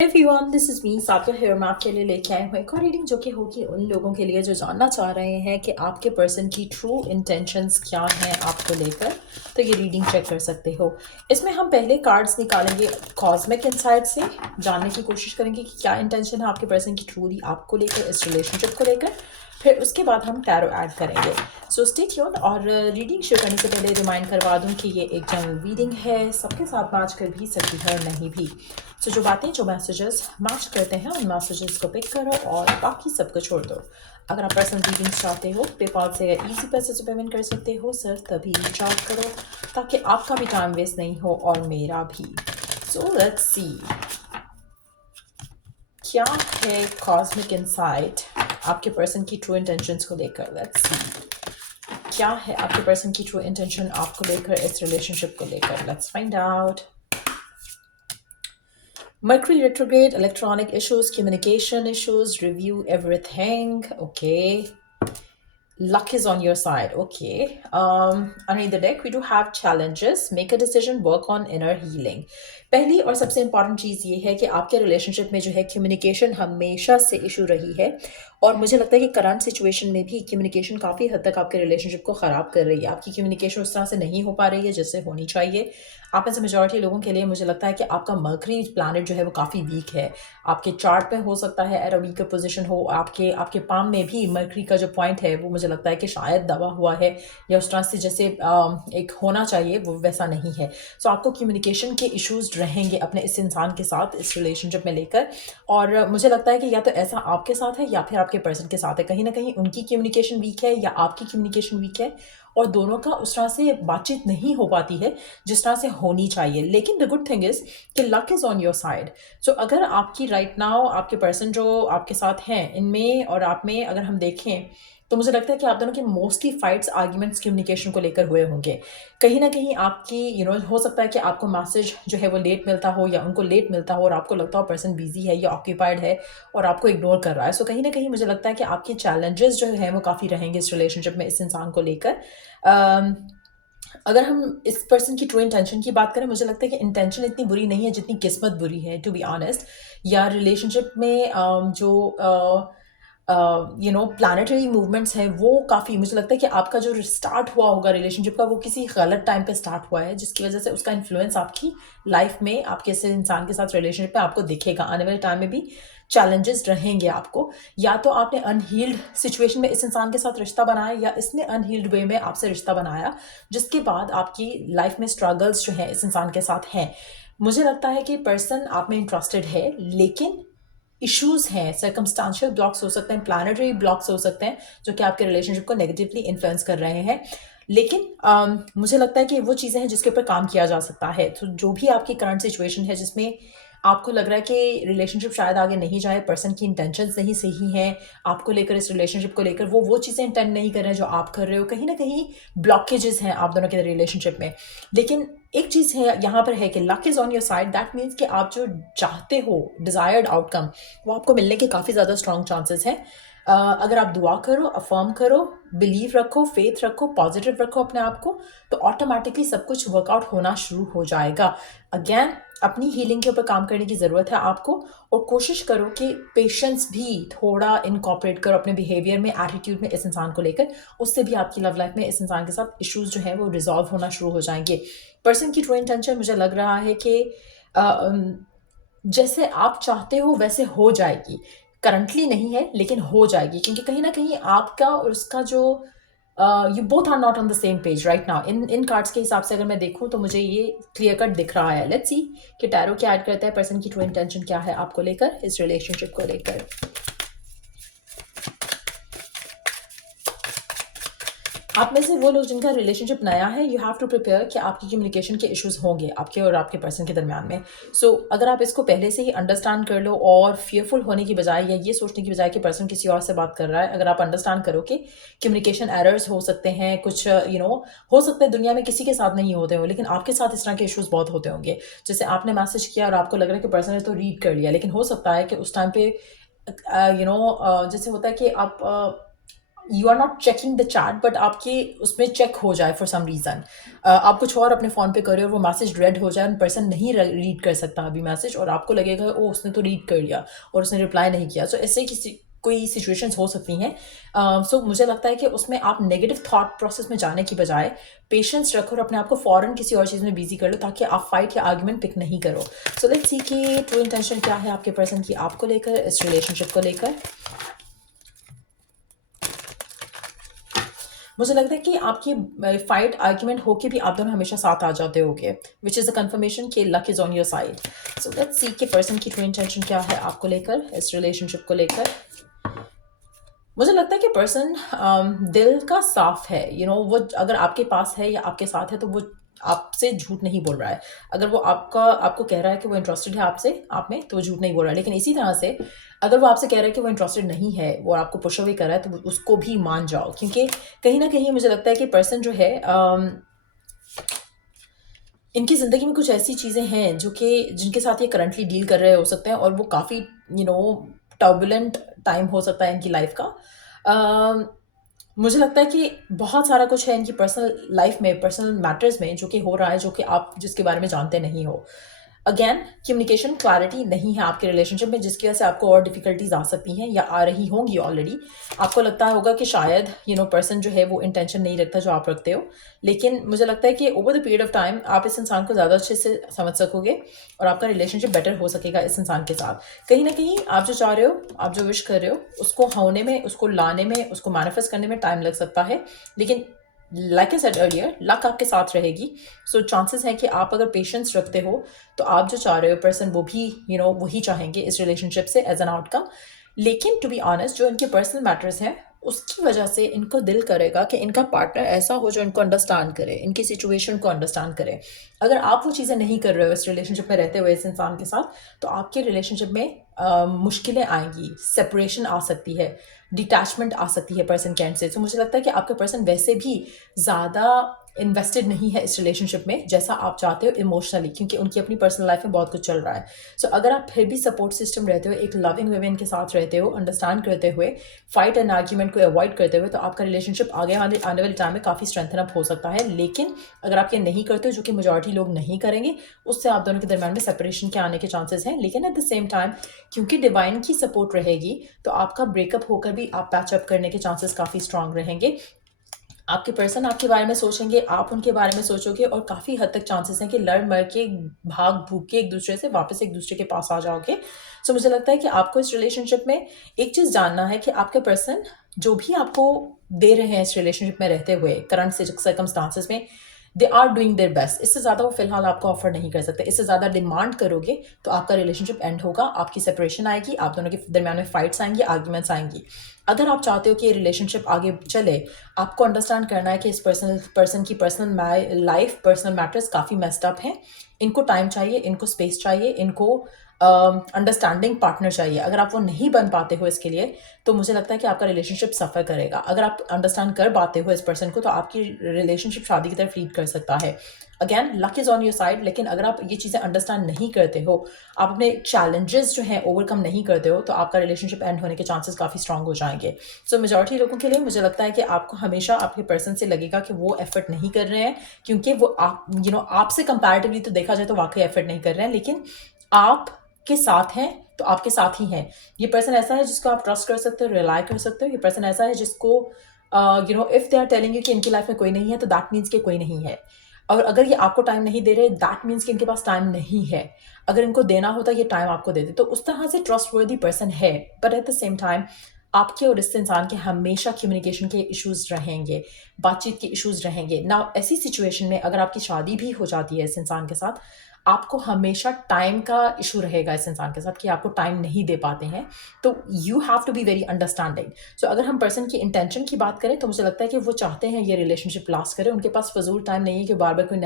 Everyone, this is me Sakir here. मैं आपके लिए लेके आए हूँ एक और रीडिंग जो कि होगी उन लोगों के लिए जो जानना चाह रहे हैं कि आपके पर्सन की ट्रू इंटेंशंस क्या हैं आपको लेकर। तो ये रीडिंग चेक कर सकते हो। इसमें हम पहले कार्ड्स निकालेंगे कॉस्मिक इनसाइट से, जानने की कोशिश करेंगे कि क्या इंटेंशन है आपके पर्सन की ट्रूली आपको लेकर, इस रिलेशनशिप को लेकर। फिर उसके बाद हम टैरो ऐड करेंगे। So stay tuned. और रीडिंग शुरू करने से पहले रिमाइंड करवा दूं कि ये एक जनरल रीडिंग है, सबके साथ मैच कर भी सकती है और नहीं भी। सो जो बातें, जो मैसेजेस मैच करते हैं उन मैसेजेस को पिक करो और बाकी सबको छोड़ दो। अगर आप पर्सनल रीडिंग्स चाहते हो, पेपाल से या इजी पैसे से पेमेंट कर सकते हो सर, तभी रीच आउट करो ताकि आपका भी टाइम वेस्ट नहीं हो और मेरा भी। सो लेट्स सी क्या है कॉस्मिक इनसाइट आपके पर्सन की ट्रू इंटेंशंस को लेकर। लेट्स सी क्या है आपके पर्सन की ट्रू इंटेंशन आपको लेकर, इस रिलेशनशिप को लेकर। Let's find out. Mercury retrograde, electronic issues, communication issues, review everything. Okay. Luck is on your side. Okay. Underneath the deck, we do have challenges. Make a decision, work on inner healing. पहली और सबसे important चीज़ ये है कि आपके relationship में जो है कम्युनिकेशन हमेशा से इशू रही है, और मुझे लगता है कि करंट सिचुएशन में भी कम्युनिकेशन काफ़ी हद तक आपके रिलेशनशिप को ख़राब कर रही है। आपकी कम्युनिकेशन उस तरह से नहीं हो पा रही है जैसे होनी चाहिए। आप में से मेजॉरिटी लोगों के लिए मुझे लगता है कि आपका मर्करी प्लैनेट जो है वो काफ़ी वीक है। आपके चार्ट में हो सकता है एट अ वीकर पोजीशन हो, आपके आपके पाम में भी मर्करी का जो पॉइंट है वो मुझे लगता है कि शायद दबा हुआ है, या उस तरह से जैसे एक होना चाहिए वो वैसा नहीं है। सो आपको कम्युनिकेशन के इश्यूज रहेंगे अपने इस इंसान के साथ, इस रिलेशनशिप में लेकर। और मुझे लगता है कि या तो ऐसा आपके साथ है या फिर आपके पर्सन के साथ है। कहीं ना कहीं उनकी कम्युनिकेशन वीक है या आपकी कम्युनिकेशन वीक है, और दोनों का उस तरह से बातचीत नहीं हो पाती है जिस तरह से होनी चाहिए। लेकिन द गुड थिंग इज कि luck is on your side. So अगर आपकी राइट नाउ आपके पर्सन जो आपके साथ हैं इनमें और आप में अगर हम देखें तो मुझे लगता है कि आप दोनों के मोस्टली फाइट्स, आर्ग्यूमेंट्स कम्युनिकेशन को लेकर हुए होंगे। कहीं ना कहीं आपकी हो सकता है कि आपको मैसेज जो है वो लेट मिलता हो या उनको लेट मिलता हो, और आपको लगता हो पर्सन बिजी है या ऑक्यूपाइड है और आपको इग्नोर कर रहा है। सो कहीं ना कहीं मुझे लगता है कि आपके चैलेंजेस जो है वो काफ़ी रहेंगे इस रिलेशनशिप में, इस इंसान को लेकर। अगर हम इस पर्सन की ट्रू इंटेंशन की बात करें, मुझे लगता है कि इंटेंशन इतनी बुरी नहीं है जितनी किस्मत बुरी है, टू बी ऑनेस्ट। या रिलेशनशिप में जो प्लानिटरी मूवमेंट्स हैं वो काफ़ी, मुझे लगता है कि आपका जो स्टार्ट हुआ होगा रिलेशनशिप का वो किसी गलत टाइम पे स्टार्ट हुआ है, जिसकी वजह से उसका इन्फ्लुएंस आपकी लाइफ में, आपके इस इंसान के साथ रिलेशनशिप में आपको दिखेगा। आने वाले टाइम में भी चैलेंजेस रहेंगे आपको। या तो आपने अनहील्ड सिचुएशन में इस इंसान के साथ रिश्ता बनाया, या इसने अनहील्ड वे में आपसे रिश्ता बनाया, जिसके बाद आपकी लाइफ में स्ट्रगल्स जो है इस इंसान के साथ हैं। मुझे लगता है कि पर्सन आप में इंटरेस्टेड है, लेकिन इश्यूज हैं, सर्कमस्टांशियल ब्लॉक्स हो सकते हैं, प्लानिटरी ब्लॉक्स हो सकते हैं जो कि आपके रिलेशनशिप को नेगेटिवली इन्फ्लुएंस कर रहे हैं। लेकिन मुझे लगता है कि वो चीज़ें हैं जिसके ऊपर काम किया जा सकता है। तो जो भी आपकी करंट सिचुएशन है जिसमें आपको लग रहा है कि रिलेशनशिप शायद आगे नहीं जाए, पर्सन की इंटेंशंस नहीं सही हैं आपको लेकर, इस रिलेशनशिप को लेकर, वो चीज़ें इंटेंड नहीं कर रहे हैं जो आप कर रहे हो, कहीं ना कहीं ब्लॉकेजेस हैं आप दोनों के रिलेशनशिप में। लेकिन एक चीज़ है यहाँ पर है कि luck is on your side. That means कि आप जो चाहते हो, डिज़ायर्ड आउटकम, वो आपको मिलने के काफ़ी ज़्यादा स्ट्रॉन्ग चांसेस हैं। अगर आप दुआ करो, अफर्म करो, बिलीव रखो, फेथ रखो, पॉजिटिव रखो अपने आप को, तो ऑटोमेटिकली सब कुछ वर्कआउट होना शुरू हो जाएगा। अगेन, अपनी हीलिंग के ऊपर काम करने की ज़रूरत है आपको, और कोशिश करो कि पेशेंस भी थोड़ा इनकॉर्पोरेट करो अपने बिहेवियर में, एटीट्यूड में इस इंसान को लेकर। उससे भी आपकी लव लाइफ में इस इंसान के साथ इश्यूज जो हैं वो रिजॉल्व होना शुरू हो जाएंगे। पर्सन की ट्रू इंटेंशन मुझे लग रहा है कि जैसे आप चाहते हो वैसे हो जाएगी। करंटली नहीं है लेकिन हो जाएगी, क्योंकि कहीं ना कहीं आपका और उसका जो you both are not on the same page right now. इन कार्ड्स के हिसाब से अगर मैं देखूं तो मुझे ये क्लियर कट दिख रहा है। लेट्स सी कि टैरो क्या ऐड करता है, पर्सन की ट्रू इंटेंशन क्या है आपको लेकर, इस रिलेशनशिप को लेकर। आप में से वो लोग जिनका रिलेशनशिप नया है, यू हैव टू प्रिपेयर कि आपकी कम्युनिकेशन के इश्यूज होंगे आपके और आपके पर्सन के दरमियान में। सो अगर आप इसको पहले से ही अंडरस्टैंड कर लो, और फियरफुल होने की बजाय या ये सोचने की बजाय कि पर्सन किसी और से बात कर रहा है, अगर आप अंडरस्टैंड करो कि कम्युनिकेशन एरर्स हो सकते हैं, कुछ हो सकता है दुनिया में किसी के साथ नहीं होते हो, लेकिन आपके साथ इस तरह के इश्यूज बहुत होते होंगे। जैसे आपने मैसेज किया और आपको लग रहा है कि पर्सन ने तो रीड कर लिया, लेकिन हो सकता है कि उस टाइम पे जैसे होता है कि आप you are not checking the chat but आपके उसमें चेक हो जाए फॉर सम रीज़न, आप कुछ और अपने फ़ोन पे कर रहे हो, वो मैसेज रेड हो जाए, पर्सन नहीं रीड कर सकता अभी मैसेज, और आपको लगेगा ओ उसने तो रीड कर लिया और उसने रिप्लाई नहीं किया। सो ऐसे किसी कोई सिचुएशंस हो सकती हैं। सो मुझे लगता है कि उसमें आप नेगेटिव थॉट प्रोसेस में जाने की बजाय पेशेंस रखो और अपने आप को फ़ौरन किसी और चीज़ में बिजी कर लो, ताकि आप फाइट या आर्ग्यूमेंट पिक नहीं करो। सो लेट्स सी कि ट्रू इंटेंशन क्या है आपके पर्सन की आपको लेकर, इस रिलेशनशिप को लेकर। मुझे लगता है कि आपकी फाइट आर्ग्यूमेंट होके भी आप दोनों हमेशा साथ आ जाते होगे, विच इज़ अ कन्फर्मेशन कि luck is on your side. So let's see कि पर्सन की ट्रू इंटेंशन क्या है आपको लेकर, इस रिलेशनशिप को लेकर। मुझे लगता है कि पर्सन दिल का साफ है, वो अगर आपके पास है या आपके साथ है तो वो आपसे झूठ नहीं बोल रहा है। अगर वो आपको कह रहा है कि वो इंटरेस्टेड है आपसे, आप में, तो वो झूठ नहीं बोल रहा है। लेकिन इसी तरह से अगर वो आपसे कह रहा है कि वो इंटरेस्टेड नहीं है, वो आपको पुश अवे कर रहा है, तो उसको भी मान जाओ, क्योंकि कहीं ना कहीं मुझे लगता है कि पर्सन जो है, इनकी ज़िंदगी में कुछ ऐसी चीज़ें हैं जो कि जिनके साथ ये करंटली डील कर रहे हो सकते हैं, और वो काफ़ी टर्बुलेंट टाइम हो सकता है इनकी लाइफ का। अम, मुझे लगता है कि बहुत सारा कुछ है इनकी पर्सनल लाइफ में, पर्सनल मैटर्स में, जो कि हो रहा है, जो कि आप जिसके बारे में जानते नहीं हो। अगेन, कम्युनिकेशन क्लैरिटी नहीं है आपके रिलेशनशिप में, जिसकी वजह से आपको और डिफिकल्टीज आ सकती हैं या आ रही होंगी ऑलरेडी। आपको लगता होगा कि शायद पर्सन जो है वो इंटेंशन नहीं रखता जो आप रखते हो, लेकिन मुझे लगता है कि over the period of time आप इस इंसान को ज़्यादा अच्छे से समझ सकोगे और आपका रिलेशनशिप बेटर हो सकेगा इस इंसान के साथ। कहीं ना कहीं आप जो चाह रहे हो, आप जो विश कर रहे हो, उसको होने में, उसको लाने में, उसको मैनिफेस्ट करने में टाइम लग सकता है, लेकिन like I said earlier, luck आपके साथ रहेगी। सो चांसेस हैं कि आप अगर पेशेंस रखते हो तो आप जो चाह रहे हो पर्सन वो भी वही चाहेंगे इस रिलेशनशिप से एज एन आउटकम। लेकिन टू बी ऑनेस्ट, जो इनके पर्सनल मैटर्स हैं उसकी वजह से इनको दिल करेगा कि इनका पार्टनर ऐसा हो जो इनको अंडरस्टैंड करे, इनकी सिचुएशन को अंडरस्टैंड करे। अगर आप वो चीज़ें नहीं कर रहे हो इस रिलेशनशिप में रहते हुए इस इंसान के साथ, तो आपके रिलेशनशिप में मुश्किलें आएंगी, सेपरेशन आ सकती है, डिटैचमेंट आ सकती है पर्सन के एंड से। तो मुझे लगता है कि आपका पर्सन वैसे भी ज़्यादा इन्वेस्टेड नहीं है इस रिलेशनशिप में जैसा आप चाहते हो इमोशनली, क्योंकि उनकी अपनी पर्सनल लाइफ में बहुत कुछ चल रहा है। सो अगर आप फिर भी सपोर्ट सिस्टम रहते हो, एक लविंग वुमेन के साथ रहते हो, अंडरस्टैंड करते हुए, फाइट एंड आर्ग्यूमेंट को अवॉइड करते हुए, तो आपका रिलेशनशिप आगे आने वाले टाइम में काफ़ी स्ट्रेंथन अप हो सकता है। लेकिन अगर आप ये नहीं करते हो, जो कि मेजॉरिटी लोग नहीं करेंगे, उससे आप दोनों के दरमियान में सेपरेशन के आने के चांसेस हैं। लेकिन एट द सेम टाइम, क्योंकि डिवाइन की सपोर्ट रहेगी, तो आपका ब्रेकअप होकर भी आप पैचअप करने के चांसेस काफ़ी स्ट्रांग रहेंगे। आपके पर्सन आपके बारे में सोचेंगे, आप उनके बारे में सोचोगे, और काफ़ी हद तक चांसेस हैं कि लड़ मर के, भाग भूग के एक दूसरे से वापस एक दूसरे के पास आ जाओगे। सो मुझे लगता है कि आपको इस रिलेशनशिप में एक चीज़ जानना है कि आपके पर्सन जो भी आपको दे रहे हैं इस रिलेशनशिप में रहते हुए करंट सर्कमस्टांसिस में, they are doing their best. इससे ज़्यादा वो फिलहाल आपको ऑफर नहीं कर सकते। इससे ज़्यादा डिमांड करोगे तो आपका रिलेशनशिप एंड होगा, आपकी सेपरेशन आएगी, आप दोनों के दरमियान में फाइट्स आएंगी, आर्ग्यूमेंट्स आएंगी। अगर आप चाहते हो कि ये रिलेशनशिप आगे चले, आपको अंडरस्टैंड करना है कि इस पर्सन की पर्सनल लाइफ, पर्सनल मैटर्स काफ़ी मेस्ड अप हैं। इनको टाइम चाहिए, इनको स्पेस चाहिए, इनको अंडरस्टैंडिंग पार्टनर चाहिए। अगर आप वो नहीं बन पाते हो इसके लिए, तो मुझे लगता है कि आपका रिलेशनशिप सफ़र करेगा। अगर आप अंडरस्टैंड कर पाते हो इस पर्सन को, तो आपकी रिलेशनशिप शादी की तरफ लीड कर सकता है। Again, luck is on your side, लेकिन अगर आप ये चीज़ें अंडरस्टैंड नहीं करते हो, आप अपने चैलेंजेस जो हैं ओवरकम नहीं करते हो, तो आपका रिलेशनशिप एंड होने के चांसेस काफ़ी स्ट्रांग हो जाएंगे। सो मेजॉरिटी लोगों के लिए मुझे लगता है कि आपको हमेशा आपके पर्सन से लगेगा कि वो एफर्ट नहीं कर रहे हैं, क्योंकि वो आप आपसे कंपैरेटिवली तो देखा जाए तो वाकई एफर्ट नहीं कर रहे हैं, लेकिन आप के साथ हैं तो आपके साथ ही हैं। ये पर्सन ऐसा है जिसको आप ट्रस्ट कर सकते हो, रिलाई कर सकते हो। ये पर्सन ऐसा है जिसको if they are telling you कि इनकी लाइफ में कोई नहीं है, तो दैट मीन्स कि कोई नहीं है। और अगर ये आपको टाइम नहीं दे रहे, दैट मीन्स कि इनके पास टाइम नहीं है। अगर इनको देना होता ये टाइम आपको दे दे, तो उस तरह से ट्रस्ट वर्दी पर्सन है। But at the same time, आपके और इस इंसान के हमेशा कम्युनिकेशन के इश्यूज रहेंगे, बातचीत के इश्यूज रहेंगे ना। ऐसी सिचुएशन में अगर आपकी शादी भी हो जाती है इस इंसान के साथ, आपको हमेशा टाइम का इशू रहेगा इस इंसान के साथ कि आपको टाइम नहीं दे पाते हैं। तो you have to be very understanding. So अगर हम पर्सन की इंटेंशन की बात करें, तो मुझे लगता है कि वो चाहते हैं ये रिलेशनशिप लास्ट करे। उनके पास फजूल टाइम नहीं है कि बार बार कोई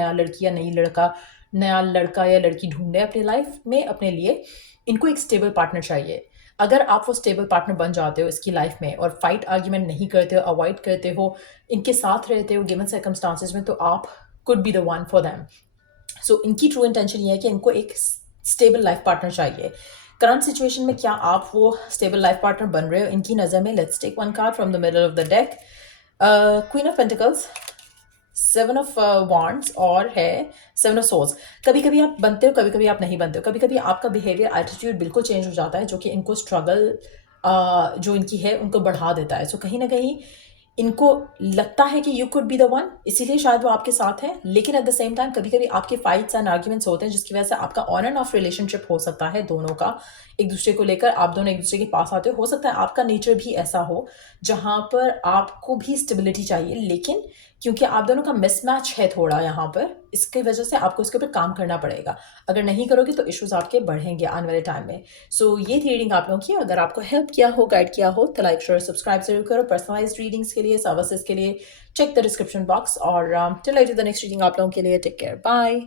नया लड़का या लड़की ढूंढे अपनी लाइफ में अपने लिए। इनको एक स्टेबल पार्टनर चाहिए। अगर आप वो स्टेबल पार्टनर बन जाते हो इसकी लाइफ में, और फाइट आर्ग्यूमेंट नहीं करते हो, अवॉइड करते हो, इनके साथ रहते हो गिवन सर्कमस्टांसिस में, तो आप could be the one for them. So इनकी ट्रू इंटेंशन ये है कि इनको एक स्टेबल लाइफ पार्टनर चाहिए। करंट सिचुएशन में क्या आप वो स्टेबल लाइफ पार्टनर बन रहे हो इनकी नज़र में? Let's take one card from the middle of the deck. Queen of pentacles, seven of wands और है सेवन ऑफ सोल्स। कभी कभी आप बनते हो, कभी कभी आप नहीं बनते हो, कभी कभी आपका बिहेवियर एटीट्यूड बिल्कुल चेंज हो जाता है जो कि इनको स्ट्रगल जो इनकी है उनको बढ़ा देता है। सो कहीं ना कहीं इनको लगता है कि you could be the one, इसीलिए शायद वो आपके साथ है। लेकिन एट द सेम टाइम कभी कभी आपके फाइट्स एंड आर्ग्यूमेंट्स होते हैं जिसकी वजह से आपका ऑन एंड ऑफ रिलेशनशिप हो सकता है दोनों का, एक दूसरे को लेकर आप दोनों एक दूसरे के पास आते हो सकता है आपका नेचर भी ऐसा हो जहां पर आपको भी स्टेबिलिटी चाहिए, लेकिन क्योंकि आप दोनों का मिसमैच है थोड़ा यहाँ पर, इसकी वजह से आपको इसके ऊपर काम करना पड़ेगा। अगर नहीं करोगे तो इश्यूज आपके बढ़ेंगे आने वाले टाइम में। सो ये थी रीडिंग आप लोगों की। अगर आपको हेल्प किया हो, गाइड किया हो तो लाइक शेयर सब्सक्राइब जरूर करो। पर्सनलाइज्ड रीडिंग्स के लिए, सर्विसेज के लिए चेक द डिस्क्रिप्शन बॉक्स। और till I do the next reading आप लोगों के लिए टेक केयर, बाय।